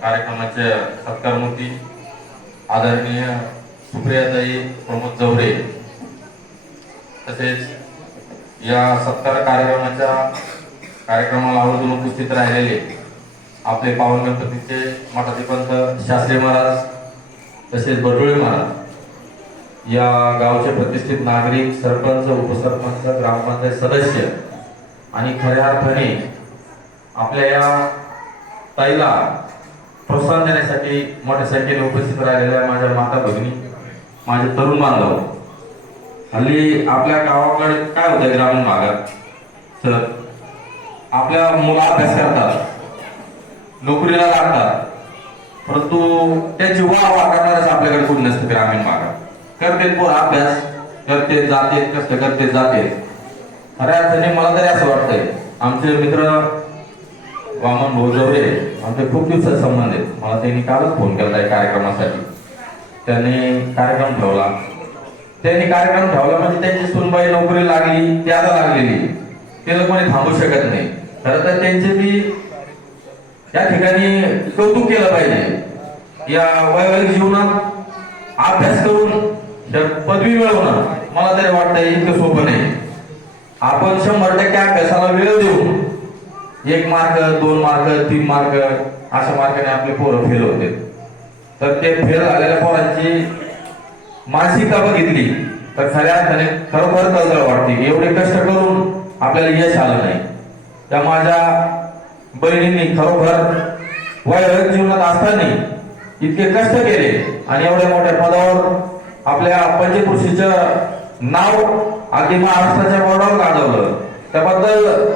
कार्यक्रमाचे सत्कारमूर्ती आदरणीय सुप्रियाताई प्रमोद जवरे तसेच या सत्कार कार्यक्रमाच्या कार्यक्रमाला आवर्जून उपस्थित राहिलेले आपले पावन गणपतीचे मठाधिपंत शास्त्री महाराज तसेच बडोळे महाराज या गावचे प्रतिष्ठित नागरिक सरपंच उपसरपंच ग्रामपंचायत सदस्य आणि खऱ्या अर्थाने आपल्या या ताईला प्रोत्साहन देण्यासाठी मोठ्या संख्येने उपस्थित राहिलेल्या माझ्या माता भगिनी माझे तरुण बांधव. हल्ली आपल्या गावाकडे काय होतं ग्रामीण भागात? सर आपल्या मुलं अभ्यास करतात नोकरीला लागतात परंतु त्याची वाह वाह करणारच आपल्याकडे कोणी नसतं ग्रामीण भागात. करते पोर अभ्यास करते जाते कष्ट करते जाते. खऱ्या अर्थाने मला तरी असं वाटतंय आमचे मित्र वामन भोजवरे आमचे खूप दिवसात संबंध आहेत. मला त्यांनी कालच फोन केला या कार्यक्रमासाठी. त्यांनी कार्यक्रम ठेवला. त्यांनी कार्यक्रम ठेवला म्हणजे त्यांची सुनबाई नोकरी लागली त्याला लागलेली. ते लोक कोणी थांबू शकत नाही. खरं तर त्यांचे मी त्या ठिकाणी कौतुक केलं पाहिजे. या वैवाहिक जीवनात अभ्यास करून पदवी मिळवणं मला तरी वाटतं इतकं सोपं नाही. आपण शंभर टक्के अभ्यासाला वेळ देऊन एक मार्क दोन मार्क तीन मार्क अशा मार्काने आपले पोरं फेल होते. तर ते फेल झालेल्या पोरांची मानसिकता बघितली. तर खऱ्या अर्थाने खरोखर तळतळ वाटते एवढे कष्ट करून आपल्याला यश आलं नाही. त्या माझ्या बहिणींनी खरोखर वैरक जीवनात असताना इतके कष्ट केले आणि एवढ्या मोठ्या पदावर आपल्या पंचकृषीचं नाव अगदी महाराष्ट्राच्या बोर्डावर काढलं.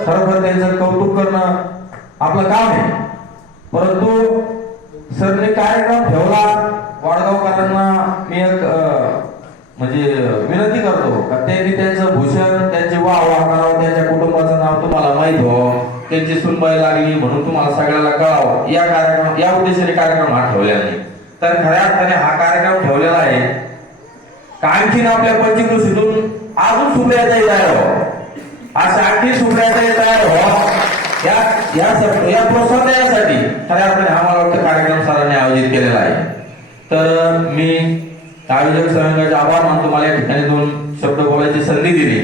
त्याबद्दल खरोखर त्यांचं कौतुक करणं आपलं काम आहे. परंतु सरने कार्यक्रम ठेवला वाडगावकरांना मी एक म्हणजे विनंती करतो का त्यांनी त्यांचं भूषण त्यांचे वाव वाहणार करावं त्यांच्या कुटुंबाचं नाव तुम्हाला माहीत व्हावं त्यांची सुनबाई लागली म्हणून तुम्हाला सगळ्याला कळावं. या कार्यक्रम या उद्देशाने कार्यक्रम हा ठेवलेला नाही तर खऱ्या अर्थाने हा कार्यक्रम ठेवलेला आहे. का आणखीन आपल्या पंचकृषीतून अजून सुद्धा येत आहे हो. अशा आणखी तयार येत या या या प्रोत्साहन देण्यासाठी. खऱ्या अर्थाने हा मला वाटतं कार्यक्रम सरांनी आयोजित केलेला आहे. तर मी आयोजक संघाचे आभार मानतो. मला या ठिकाणी दोन शब्द बोलायची संधी दिली.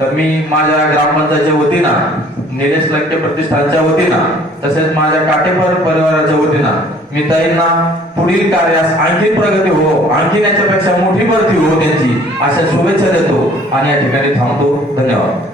तर मी माझ्या ग्रामपंचायतच्या वतीनं निलेश लंके प्रतिष्ठानच्या वतीनं तसेच माझ्या काटेपर परिवाराच्या वतीनं मी ताईंना पुढील कार्यास आणखी प्रगती हो आणखी याच्यापेक्षा मोठी भरती हो त्यांची अशा शुभेच्छा देतो. आणि या ठिकाणी थांबतो. धन्यवाद.